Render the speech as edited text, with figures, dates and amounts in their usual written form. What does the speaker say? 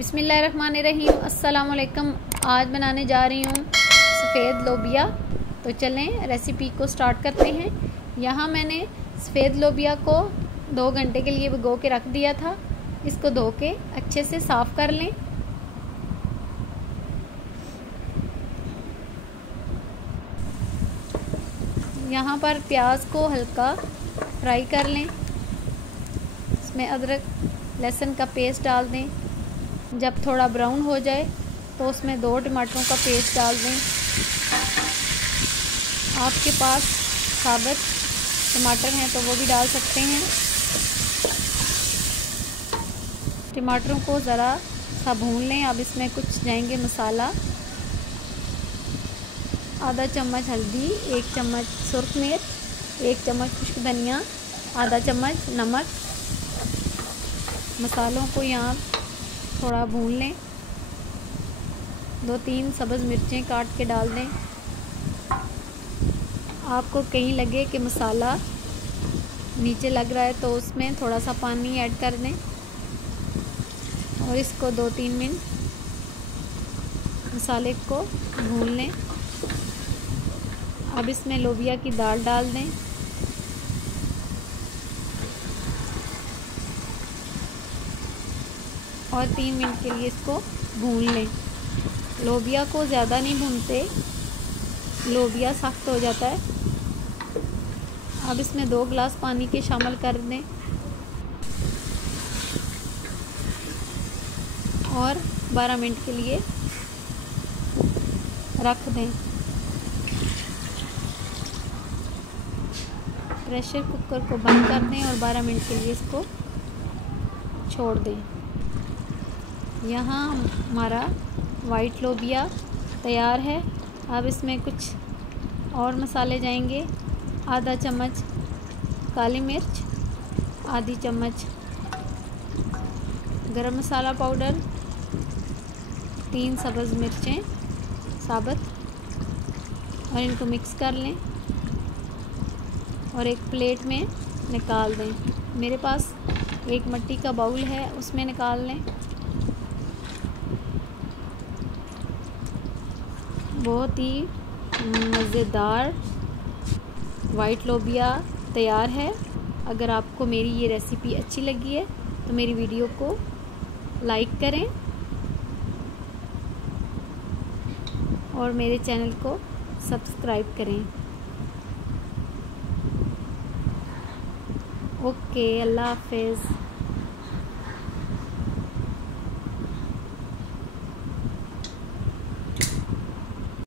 बिस्मिल्लाहिर्रहमानिर्रहीम। अस्सलाम वालेकुम। आज बनाने जा रही हूँ सफ़ेद लोबिया। तो चलें रेसिपी को स्टार्ट करते हैं। यहाँ मैंने सफ़ेद लोबिया को 2 घंटे के लिए भिगो के रख दिया था। इसको धो के अच्छे से साफ़ कर लें। यहाँ पर प्याज को हल्का फ्राई कर लें। इसमें अदरक लहसुन का पेस्ट डाल दें। जब थोड़ा ब्राउन हो जाए तो उसमें 2 टमाटरों का पेस्ट डाल दें। आपके पास साबुत टमाटर हैं तो वो भी डाल सकते हैं। टमाटरों को ज़रा सा भून लें। अब इसमें कुछ जाएंगे मसाला, आधा चम्मच हल्दी, 1 चम्मच सुर्ख मिर्च, 1 चम्मच खुश्क धनिया, आधा चम्मच नमक। मसालों को यहाँ थोड़ा भून लें। 2-3 सब्ज़ मिर्चें काट के डाल दें। आपको कहीं लगे कि मसाला नीचे लग रहा है तो उसमें थोड़ा सा पानी ऐड कर दें और इसको 2-3 मिनट मसाले को भून लें। अब इसमें लोबिया की दाल डाल दें। और 3 मिनट के लिए इसको भून लें। लोबिया को ज़्यादा नहीं भूनते, लोबिया सख्त हो जाता है। अब इसमें 2 गिलास पानी के शामिल कर दें और 12 मिनट के लिए रख दें। प्रेशर कुकर को बंद कर दें और 12 मिनट के लिए इसको छोड़ दें। यहाँ हमारा वाइट लोबिया तैयार है। अब इसमें कुछ और मसाले जाएंगे। आधा चम्मच काली मिर्च, आधी चम्मच गरम मसाला पाउडर, 3 सब्ज़ मिर्चें साबुत और इनको मिक्स कर लें और एक प्लेट में निकाल दें। मेरे पास एक मिट्टी का बाउल है, उसमें निकाल लें। बहुत ही मज़ेदार वाइट लोबिया तैयार है। अगर आपको मेरी ये रेसिपी अच्छी लगी है तो मेरी वीडियो को लाइक करें और मेरे चैनल को सब्सक्राइब करें। ओके, अल्लाह हाफ़िज़।